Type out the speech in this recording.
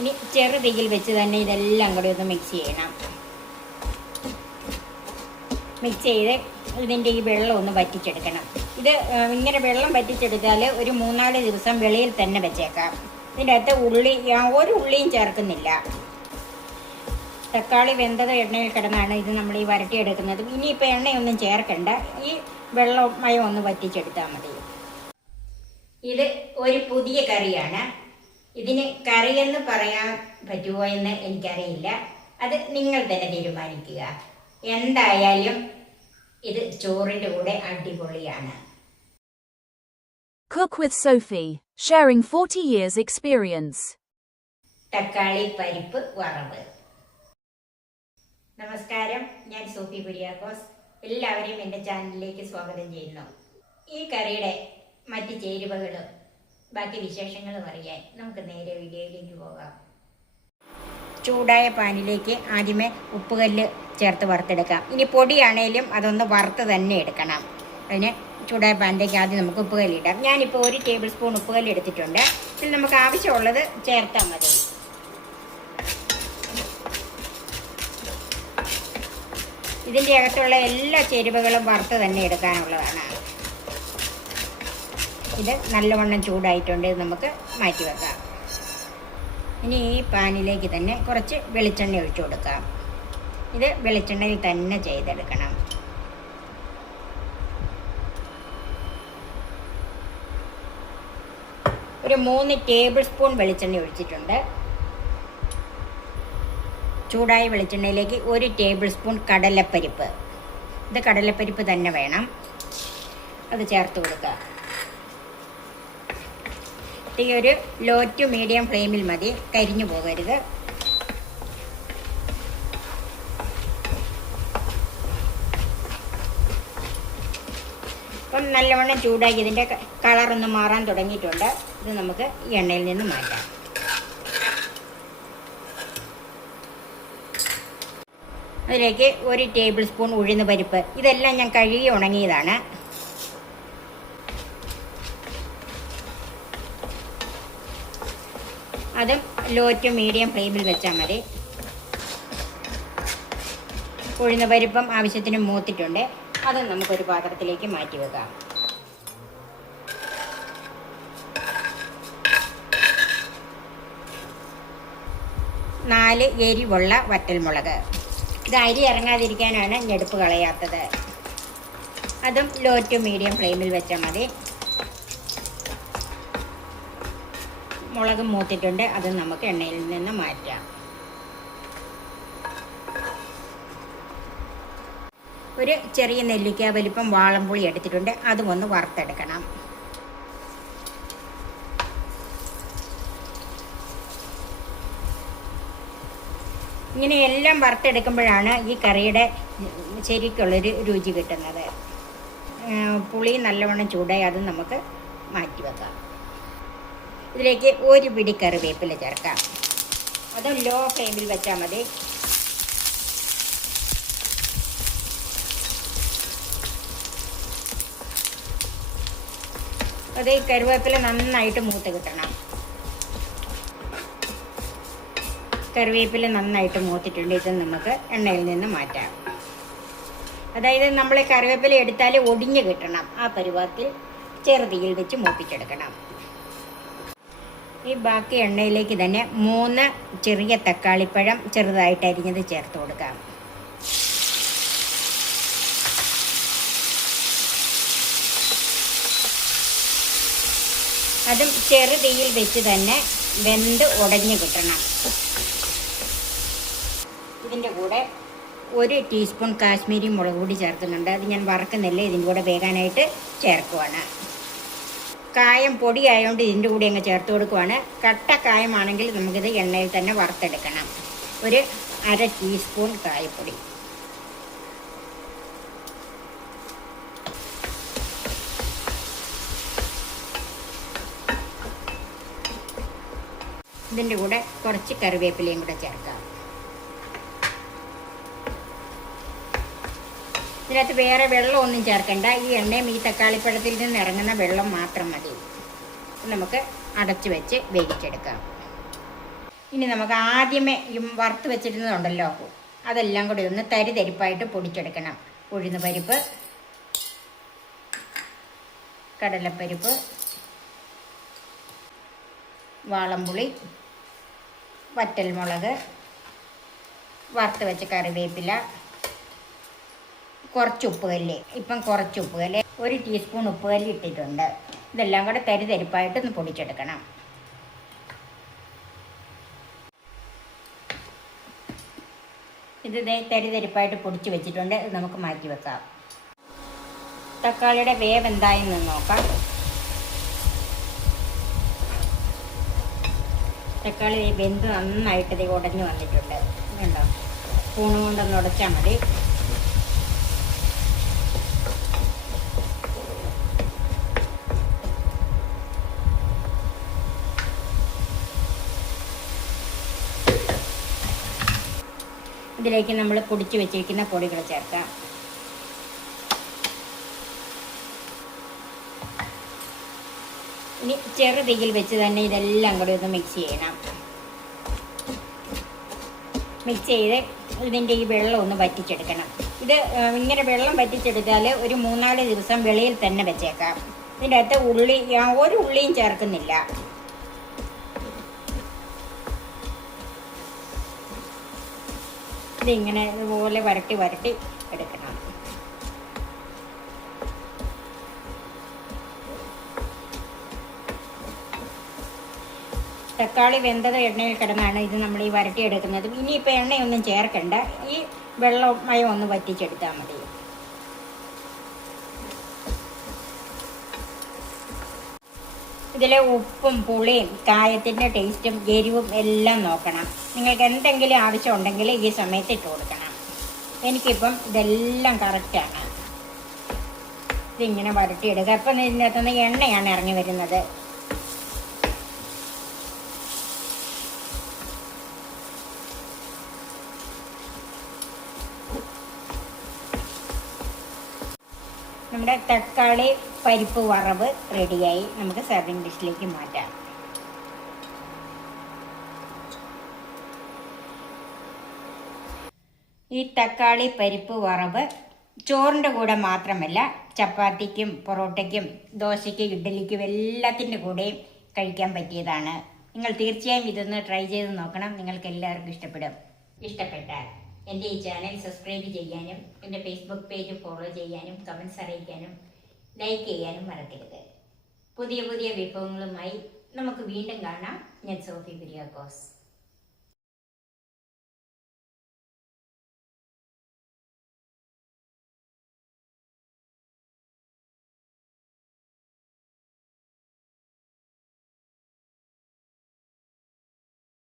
ഇനി ചെറുതീയിൽ വെച്ച് തന്നെ ഇതെല്ലാം കൂടി ഒന്ന് മിക്സ് ചെയ്യണം. മിക്സ് ചെയ്ത് ഇതിന്റെ ഈ വെള്ളം ഒന്ന് വറ്റിച്ചെടുക്കണം. ഇത് ഇങ്ങനെ വെള്ളം വറ്റിച്ചെടുത്താൽ ഒരു മൂന്നാൽ ദിവസം വെളിയിൽ തന്നെ വെച്ചേക്കാം. ഇതിന്റെ അകത്ത് ഉള്ളി ഒരു ഉള്ളിയും ചേർക്കുന്നില്ല. തക്കാളി വെന്തത് എണ്ണയിൽ കിടന്നാണ് ഇത് നമ്മൾ ഈ വരട്ടിയെടുക്കുന്നത്. ഇനിയിപ്പോൾ എണ്ണയൊന്നും ചേർക്കണ്ട. ഈ വെള്ളം മയം ഒന്ന് വറ്റിച്ചെടുത്താൽ മതി. ഇത് ഒരു പുതിയ കറിയാണ്. ഇതിന് കറിയെന്ന് പറയാൻ പറ്റുമോ എന്ന് എനിക്കറിയില്ല. അത് നിങ്ങൾ തന്നെ തീരുമാനിക്കുക. എന്തായാലും ഇത് ചോറിന്റെ കൂടെ അടിപൊളിയാണ്. Cook with Sophie, sharing 40 years experience. തക്കാളി പരിപ്പ് വറവ്. നമസ്കാരം ഞാൻ സോഫി കുര്യാക്കോസ്. എല്ലാവരെയും എന്റെ ചാനലിലേക്ക് സ്വാഗതം ചെയ്യുന്നു. ഈ കറിയുടെ മറ്റ് ചേരുവകളും ബാക്കി വിശേഷങ്ങൾ പറയാൻ നമുക്ക് നേരെ വീഡിയോയിലേക്ക് പോകാം. ചൂടായ പാനിലേക്ക് ആദ്യമേ ഉപ്പുകല്ല് ചേർത്ത് വറുത്തെടുക്കാം. ഇനി പൊടിയാണേലും അതൊന്ന് വറുത്ത് തന്നെ എടുക്കണം. അതിന് ചൂടായ പാനിലേക്ക് ആദ്യം നമുക്ക് ഉപ്പുകല്ല് ഇടാം. ഞാനിപ്പോൾ ഒരു ടേബിൾ സ്പൂൺ ഉപ്പുകല്ല് എടുത്തിട്ടുണ്ട്. ഇതിൽ നമുക്ക് ആവശ്യമുള്ളത് ചേർത്താൽ മതി. ഇതിന്റെ അകത്തുള്ള എല്ലാ ചേരുവകളും വറുത്ത് തന്നെ എടുക്കാനുള്ളതാണ്. ഇത് നല്ലവണ്ണം ചൂടായിട്ടുണ്ട്. നമുക്ക് മാറ്റി വെക്കാം. ഇനി ഈ പാനിലേക്ക് തന്നെ കുറച്ച് വെളിച്ചെണ്ണ ഒഴിച്ചു കൊടുക്കാം. ഇത് വെളിച്ചെണ്ണയിൽ തന്നെ ചെയ്തെടുക്കണം. ഒരു മൂന്ന് ടേബിൾ സ്പൂൺ വെളിച്ചെണ്ണ ഒഴിച്ചിട്ടുണ്ട്. ചൂടായ വെളിച്ചെണ്ണയിലേക്ക് ഒരു ടേബിൾ സ്പൂൺ കടലപ്പരിപ്പ്. ഇത് കടലപ്പരിപ്പ് തന്നെ വേണം. അത് ചേർത്ത് കൊടുക്കുക തീ ഒരു ലോ ടു മീഡിയം ഫ്ലെയിമിൽ മതി. കരിഞ്ഞു പോകരുത്. ഇപ്പം നല്ലവണ്ണം ചൂടാക്കി ഇതിന്റെ കളറൊന്ന് മാറാൻ തുടങ്ങിയിട്ടുണ്ട്. ഇത് നമുക്ക് എണ്ണയിൽ നിന്ന് മാറ്റാം. അതിലേക്ക് ഒരു ടേബിൾ സ്പൂൺ ഉഴുന്ന് പരിപ്പ്. ഇതെല്ലാം ഞാൻ കഴുകി ഉണങ്ങിയതാണ്. അതും ലോ ടു മീഡിയം ഫ്ലെയിമിൽ വെച്ചാൽ മതി. ഉഴുന്ന പരിപ്പം ആവശ്യത്തിന് മൂത്തിട്ടുണ്ട്. അത് നമുക്കൊരു പാത്രത്തിലേക്ക് മാറ്റി വെക്കാം. നാല് എരിവുള്ള വറ്റൽമുളക്. ഇത് അരി ഇറങ്ങാതിരിക്കാനാണ് ഞെടുപ്പ് കളയാത്തത്. അതും ലോ ടു മീഡിയം ഫ്ലെയിമിൽ വെച്ചാൽ മതി. മുളക് മൂത്തിട്ടുണ്ട്. അത് നമുക്ക് എണ്ണയിൽ നിന്ന് മാറ്റാം. ഒരു ചെറിയ നെല്ലിക്ക വലിപ്പം വാളംപുളി എടുത്തിട്ടുണ്ട്. അതും ഒന്ന് വറുത്തെടുക്കണം. ഇങ്ങനെ എല്ലാം വറുത്തെടുക്കുമ്പോഴാണ് ഈ കറിയുടെ ശരിക്കുള്ളൊരു രുചി കിട്ടുന്നത്. പുളി നല്ലവണ്ണം ചൂടായി അത് നമുക്ക് മാറ്റി വെക്കാം ഇതിലേക്ക് ഒരു പിടി കറിവേപ്പില ചേർക്കാം. അതും ലോ ഫ്ലെയിമിൽ വെച്ചാൽ മതി. അത് ഈ കറിവേപ്പില നന്നായിട്ട് മൂത്ത് കിട്ടണം. കറിവേപ്പില നന്നായിട്ട് മൂത്തിട്ടുണ്ട്. ഇത് നമുക്ക് എണ്ണയിൽ നിന്ന് മാറ്റാം. അതായത് നമ്മൾ കറിവേപ്പില എടുത്താൽ ഒടിഞ്ഞ് കിട്ടണം. ആ പരുവത്തിൽ ചെറുതിയിൽ വെച്ച് മൂപ്പിച്ചെടുക്കണം. ഈ ബാക്കി എണ്ണയിലേക്ക് തന്നെ മൂന്ന് ചെറിയ തക്കാളിപ്പഴം ചെറുതായിട്ട് അരിഞ്ഞത് ചേർത്ത് കൊടുക്കാം. അതും ചെറുതീയിൽ വെച്ച് തന്നെ വെന്ത് ഉടഞ്ഞു കിട്ടണം. ഇതിന്റെ കൂടെ ഒരു ടീസ്പൂൺ കാശ്മീരി മുളക് പൊടി ചേർക്കുന്നുണ്ട്. അത് ഞാൻ വറക്കുന്നില്ല ഇതിന്റെ കൂടെ വേകാനായിട്ട് ചേർക്കുവാണ്. കായം പൊടി ആയതുകൊണ്ട് ഇതിന്റെ കൂടെ അങ്ങ് ചേർത്ത് കൊടുക്കുവാണ്. കട്ട കായമാണെങ്കിൽ നമുക്കിത് എണ്ണയിൽ തന്നെ വറുത്തെടുക്കണം. ഒരു അര ടീസ്പൂൺ കായപ്പൊടി. ഇതിന്റെ കൂടെ കുറച്ച് കറിവേപ്പിലയും കൂടെ ചേർക്കാം. ഇതിനകത്ത് വേറെ വെള്ളമൊന്നും ചേർക്കണ്ട. ഈ എണ്ണയും ഈ തക്കാളിപ്പഴത്തിൽ നിന്ന് ഇറങ്ങുന്ന വെള്ളം മാത്രം മതി. നമുക്ക് അടച്ചു വെച്ച് വേവിച്ചെടുക്കാം. ഇനി നമുക്ക് ആദ്യമേ ഈ വറുത്ത് വെച്ചിരുന്നതുണ്ടല്ലോ. അതെല്ലാം കൂടി ഒന്ന് തരി തരിപ്പായിട്ട് പൊടിച്ചെടുക്കണം. ഉഴുന്ന് പരിപ്പ് കടലപ്പരിപ്പ് വാളംപുളി വറ്റൽമുളക് വറുത്ത് വെച്ച കറിവേപ്പില കുറച്ച് ഉപ്പുകല്ല് ഇപ്പം കുറച്ച് ഉപ്പുകല്ല് ഒരു ടീസ്പൂൺ ഉപ്പുകല്ല് ഇട്ടിട്ടുണ്ട്. ഇതെല്ലാം കൂടെ തരി തരിപ്പായിട്ട് ഒന്ന് പൊടിച്ചെടുക്കണം. ഇത് ദേ തരി തരിപ്പായിട്ട് പൊടിച്ച് വെച്ചിട്ടുണ്ട്. ഇത് നമുക്ക് മാറ്റി വെക്കാം. തക്കാളിയുടെ വേവ് എന്തായെന്ന് നോക്കാം. തക്കാളി വെന്ത് നന്നായിട്ട് ഇത് ഉടഞ്ഞു വന്നിട്ടുണ്ട്. കണ്ടോ സ്പൂണ് കൊണ്ടൊന്ന് ഉടച്ചാൽ മതി. ഇതിലേക്ക് നമ്മൾ പൊടിച്ച് വെച്ചിരിക്കുന്ന പൊടികൾ ചേർക്കാം ഇനി ചെറു തീയിൽ വെച്ച് തന്നെ ഇതെല്ലാം കൂടി ഒന്ന് മിക്സ് ചെയ്യണം. മിക്സ് ചെയ്ത് ഇതിന്റെ ഈ വെള്ളം ഒന്ന് വറ്റിച്ചെടുക്കണം. ഇത് ഇങ്ങനെ വെള്ളം വറ്റിച്ചെടുത്താൽ ഒരു മൂന്നാൽ ദിവസം വെളിയിൽ തന്നെ വെച്ചേക്കാം. ഇതിന്റെ അകത്ത് ഉള്ളി ഒരു ഉള്ളിയും ചേർക്കുന്നില്ല. ഇതിങ്ങനെ ഇതുപോലെ വരട്ടി വരട്ടി എടുക്കണം. തക്കാളി വെന്തത് എണ്ണയിൽ കിടന്നാണ് ഇത് നമ്മൾ ഈ വരട്ടിയെടുക്കുന്നത്. ഇനിയിപ്പോൾ എണ്ണയൊന്നും ചേർക്കണ്ട. ഈ വെള്ളമയം ഒന്ന് വറ്റിച്ചെടുത്താൽ മതി. ഇതിലെ ഉപ്പും പുളിയും കായത്തിന്റെ ടേസ്റ്റും എരിവും എല്ലാം നോക്കണം. നിങ്ങൾക്ക് എന്തെങ്കിലും ആവശ്യം ഉണ്ടെങ്കിൽ ഈ സമയത്ത് ഇട്ട് കൊടുക്കണം. എനിക്കിപ്പം ഇതെല്ലാം കറക്റ്റാണ് ഇതിങ്ങനെ വരട്ടിയെടുക്കുക. അപ്പം ഇതിന്റെ അകത്തുനിന്ന് എണ്ണയാണ് ഇറങ്ങി വരുന്നത്. നമ്മുടെ തക്കാളി പരിപ്പ് വറവ് റെഡിയായി. നമുക്ക് സെർവിങ് ഡിഷിലേക്ക് മാറ്റാം. ഈ തക്കാളി പരിപ്പ് വറവ് ചോറിന്റെ കൂടെ മാത്രമല്ല ചപ്പാത്തിക്കും പൊറോട്ടയ്ക്കും ദോശയ്ക്കും ഇഡ്ഡലിക്കും എല്ലാത്തിന്റെ കൂടെയും കഴിക്കാൻ പറ്റിയതാണ്. നിങ്ങൾ തീർച്ചയായും ഇതൊന്ന് ട്രൈ ചെയ്ത് നോക്കണം. നിങ്ങൾക്ക് എല്ലാവർക്കും ഇഷ്ടപ്പെടും. ഇഷ്ടപ്പെട്ടാൽ. എന്റെ ഈ ചാനൽ സബ്സ്ക്രൈബ് ചെയ്യാനും എന്റെ ഫേസ്ബുക്ക് പേജ് ഫോളോ ചെയ്യാനും കമൻസ് അറിയിക്കാനും ലൈക്ക് ചെയ്യാനും മറക്കരുത്. പുതിയ പുതിയ വിഭവങ്ങളുമായി നമുക്ക് വീണ്ടും കാണാം. ഞാൻ സോഫി കുര്യാക്കോസ്